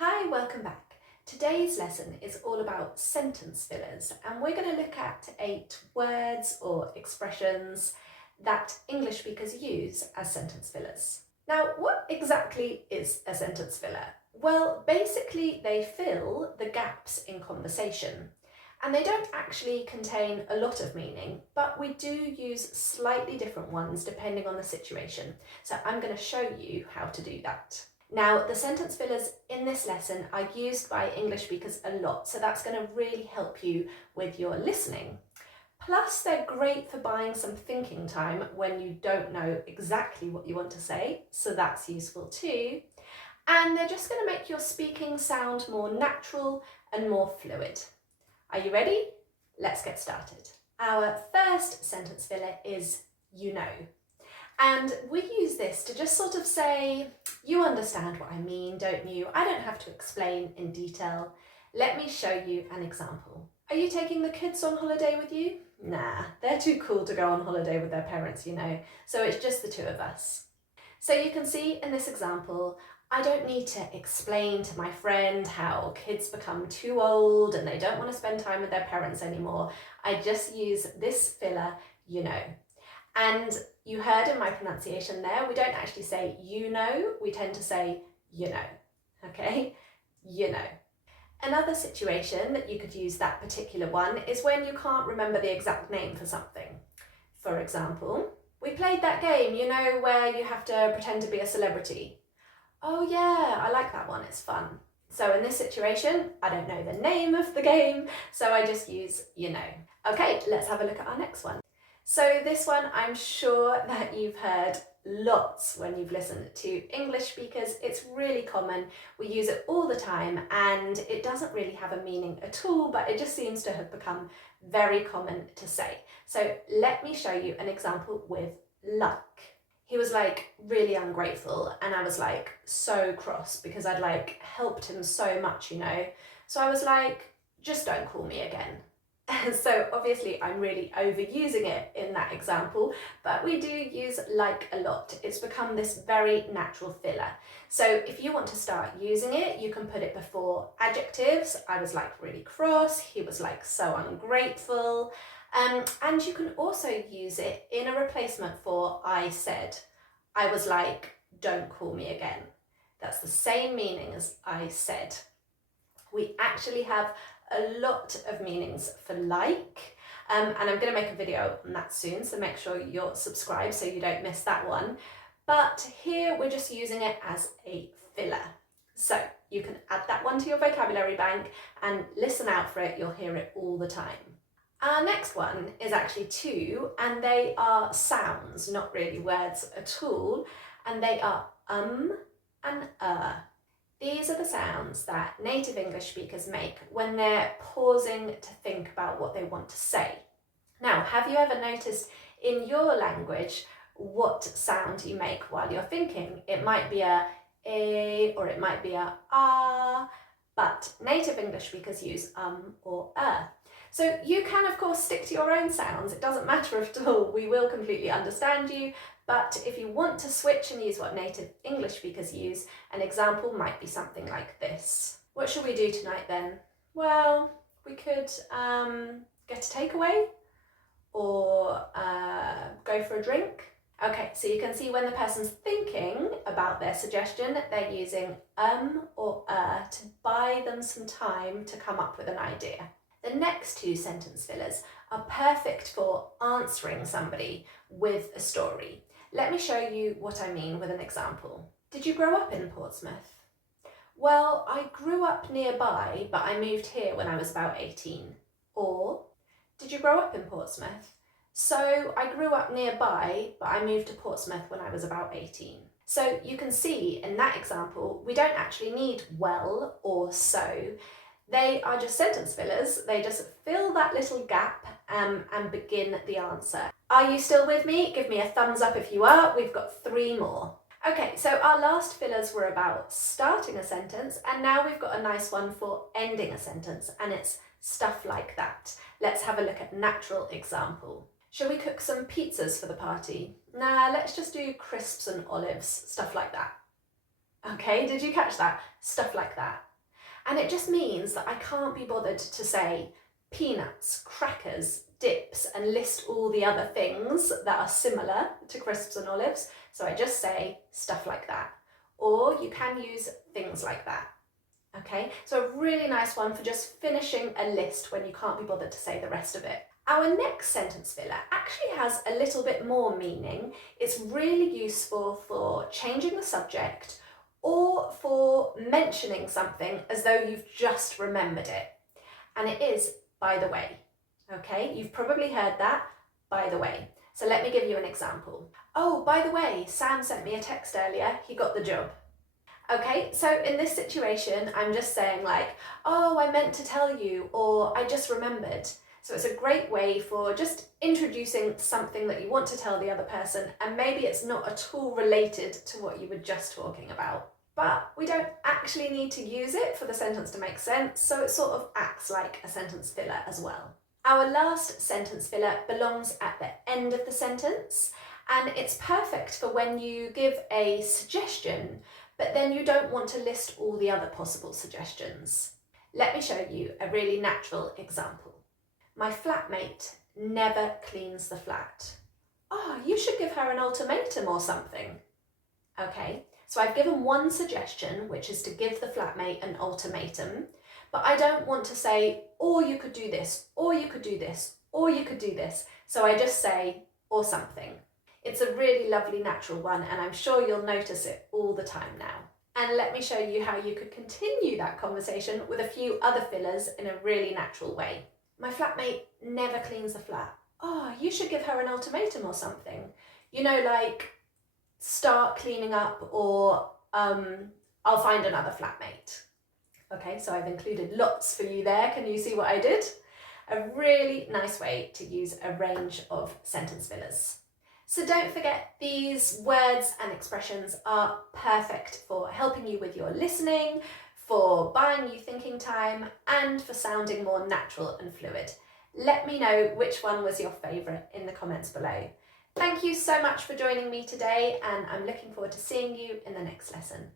Hi, welcome back. Today's lesson is all about sentence fillers, and we're going to look at 8 words or expressions that English speakers use as sentence fillers. Now, what exactly is a sentence filler? Well, basically they fill the gaps in conversation. And they don't actually contain a lot of meaning, but we do use slightly different ones depending on the situation. So I'm going to show you how to do that. Now, the sentence fillers in this lesson are used by English speakers a lot, so that's going to really help you with your listening. Plus, they're great for buying some thinking time when you don't know exactly what you want to say, so that's useful too. And they're just going to make your speaking sound more natural and more fluid. Are you ready? Let's get started. Our first sentence filler is you know. And we use this to just sort of say, you understand what I mean, don't you? I don't have to explain in detail. Let me show you an example. Are you taking the kids on holiday with you? Nah, they're too cool to go on holiday with their parents, you know, so it's just the two of us. So you can see in this example, I don't need to explain to my friend how kids become too old and they don't want to spend time with their parents anymore. I just use this filler, you know. And you heard in my pronunciation there, we don't actually say you know, we tend to say you know, okay? You know. Another situation that you could use that particular one is when you can't remember the exact name for something. For example, we played that game, you know, where you have to pretend to be a celebrity. Oh yeah, I like that one, it's fun. So in this situation, I don't know the name of the game, so I just use you know. Okay, let's have a look at our next one. So this one, I'm sure that you've heard lots when you've listened to English speakers. It's really common. We use it all the time and it doesn't really have a meaning at all, but it just seems to have become very common to say. So let me show you an example with like. He was like really ungrateful and I was like so cross because I'd like helped him so much, you know. So I was like, just don't call me again. So obviously I'm really overusing it in that example, but we do use like a lot. It's become this very natural filler. So if you want to start using it, you can put it before adjectives. I was like really cross, he was like so ungrateful. And you can also use it in a replacement for I said. I was like, don't call me again. That's the same meaning as I said. We actually have a lot of meanings for like, and I'm going to make a video on that soon, so make sure you're subscribed so you don't miss that one. But here we're just using it as a filler. So you can add that one to your vocabulary bank and listen out for it, you'll hear it all the time. Our next one is actually 2, and they are sounds, not really words at all, and they are and These are the sounds that native English speakers make when they're pausing to think about what they want to say. Now, have you ever noticed in your language what sound you make while you're thinking? It might be a or it might be a ah, but native English speakers use or So you can, of course, stick to your own sounds. It doesn't matter at all. We will completely understand you. But if you want to switch and use what native English speakers use, an example might be something like this. What should we do tonight then? Well, we could get a takeaway or go for a drink. Okay, so you can see when the person's thinking about their suggestion, they're using or to buy them some time to come up with an idea. The next 2 sentence fillers are perfect for answering somebody with a story. Let me show you what I mean with an example. Did you grow up in Portsmouth? Well, I grew up nearby, but I moved here when I was about 18. Or, did you grow up in Portsmouth? So I grew up nearby, but I moved to Portsmouth when I was about 18. So you can see in that example, we don't actually need well or so. They are just sentence fillers. They just fill that little gap and begin the answer. Are you still with me? Give me a thumbs up if you are. We've got 3 more. Okay, so our last fillers were about starting a sentence, and now we've got a nice one for ending a sentence, and it's stuff like that. Let's have a look at natural example. Shall we cook some pizzas for the party? Nah, let's just do crisps and olives, stuff like that. Okay, did you catch that? Stuff like that. And it just means that I can't be bothered to say peanuts, crackers, dips, and list all the other things that are similar to crisps and olives. So I just say stuff like that. Or you can use things like that. Okay, so a really nice one for just finishing a list when you can't be bothered to say the rest of it. Our next sentence filler actually has a little bit more meaning. It's really useful for changing the subject or for mentioning something as though you've just remembered it. And it is by the way. Okay, you've probably heard that, by the way. So let me give you an example. Oh, by the way, Sam sent me a text earlier, he got the job. Okay, so in this situation, I'm just saying like, oh, I meant to tell you, or I just remembered. So it's a great way for just introducing something that you want to tell the other person, and maybe it's not at all related to what you were just talking about. But we don't actually need to use it for the sentence to make sense, so it sort of acts like a sentence filler as well. Our last sentence filler belongs at the end of the sentence, and it's perfect for when you give a suggestion, but then you don't want to list all the other possible suggestions. Let me show you a really natural example. My flatmate never cleans the flat. Oh, you should give her an ultimatum or something. Okay, so I've given one suggestion, which is to give the flatmate an ultimatum, but I don't want to say, or you could do this, or you could do this, or you could do this. So I just say, or something. It's a really lovely natural one, and I'm sure you'll notice it all the time now. And let me show you how you could continue that conversation with a few other fillers in a really natural way. My flatmate never cleans the flat. Oh, you should give her an ultimatum or something. You know, like, start cleaning up, or I'll find another flatmate. Okay, so I've included lots for you there. Can you see what I did? A really nice way to use a range of sentence fillers. So don't forget, these words and expressions are perfect for helping you with your listening, for buying you thinking time, and for sounding more natural and fluid. Let me know which one was your favourite in the comments below. Thank you so much for joining me today, and I'm looking forward to seeing you in the next lesson.